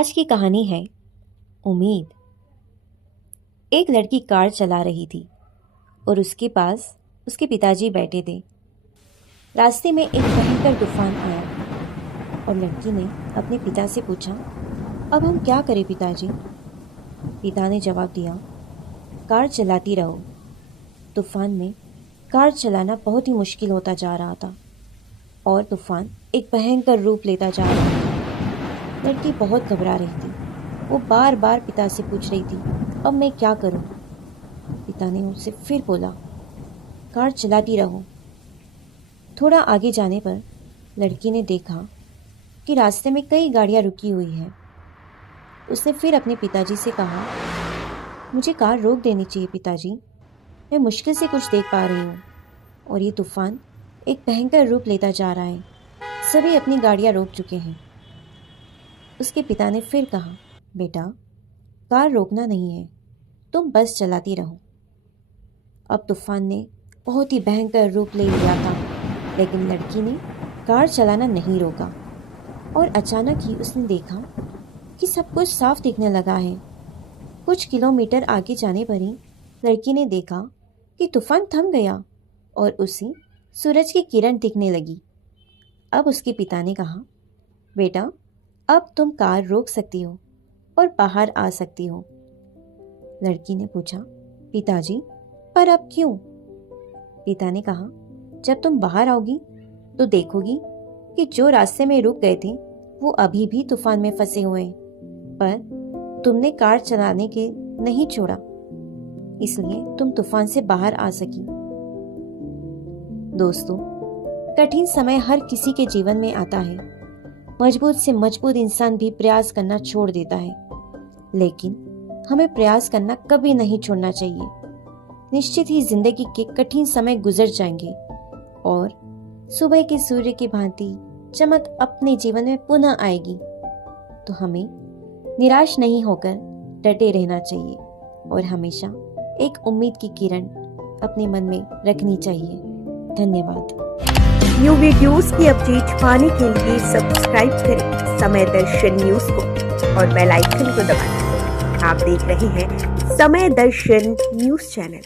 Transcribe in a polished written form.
आज की कहानी है उम्मीद। एक लड़की कार चला रही थी और उसके पास उसके पिताजी बैठे थे। रास्ते में एक भयंकर तूफान आया और लड़की ने अपने पिता से पूछा, अब हम क्या करें पिताजी? पिता ने जवाब दिया, कार चलाती रहो। तूफान में कार चलाना बहुत ही मुश्किल होता जा रहा था और तूफान एक भयंकर रूप लेता जा रहा था। लड़की बहुत घबरा रही थी। वो बार बार पिता से पूछ रही थी, अब मैं क्या करूं? पिता ने उससे फिर बोला, कार चलाती रहो। थोड़ा आगे जाने पर लड़की ने देखा कि रास्ते में कई गाड़ियां रुकी हुई हैं। उसने फिर अपने पिताजी से कहा, मुझे कार रोक देनी चाहिए पिताजी, मैं मुश्किल से कुछ देख पा रही हूँ और ये तूफान एक भयंकर रूप लेता जा रहा है। सभी अपनी गाड़ियाँ रोक चुके हैं। उसके पिता ने फिर कहा, बेटा कार रोकना नहीं है, तुम बस चलाती रहो। अब तूफान ने बहुत ही भयंकर रूप ले लिया था, लेकिन लड़की ने कार चलाना नहीं रोका और अचानक ही उसने देखा कि सब कुछ साफ दिखने लगा है। कुछ किलोमीटर आगे जाने पर ही लड़की ने देखा कि तूफान थम गया और उसे सूरज की किरण दिखने लगी। अब उसके पिता ने कहा, बेटा अब तुम कार रोक सकती हो और बाहर आ सकती हो। लड़की ने पूछा, पिताजी पर अब क्यों? पिता ने कहा, जब तुम बाहर आओगी तो देखोगी कि जो रास्ते में रुक गए थे वो अभी भी तूफान में फंसे हुए हैं, पर तुमने कार चलाने के नहीं छोड़ा, इसलिए तुम तूफान से बाहर आ सकी। दोस्तों, कठिन समय हर किसी के जीवन में आता है। मजबूत से मजबूत इंसान भी प्रयास करना छोड़ देता है, लेकिन हमें प्रयास करना कभी नहीं छोड़ना चाहिए। निश्चित ही जिंदगी के कठिन समय गुजर जाएंगे और सुबह के सूर्य की भांति चमक अपने जीवन में पुनः आएगी। तो हमें निराश नहीं होकर डटे रहना चाहिए और हमेशा एक उम्मीद की किरण अपने मन में रखनी चाहिए। धन्यवाद। न्यू वीडियोस की अपडेट पाने के लिए सब्सक्राइब करें समय दर्शन न्यूज को और बेल आइकन को दबाएं। आप देख रहे हैं समय दर्शन न्यूज चैनल।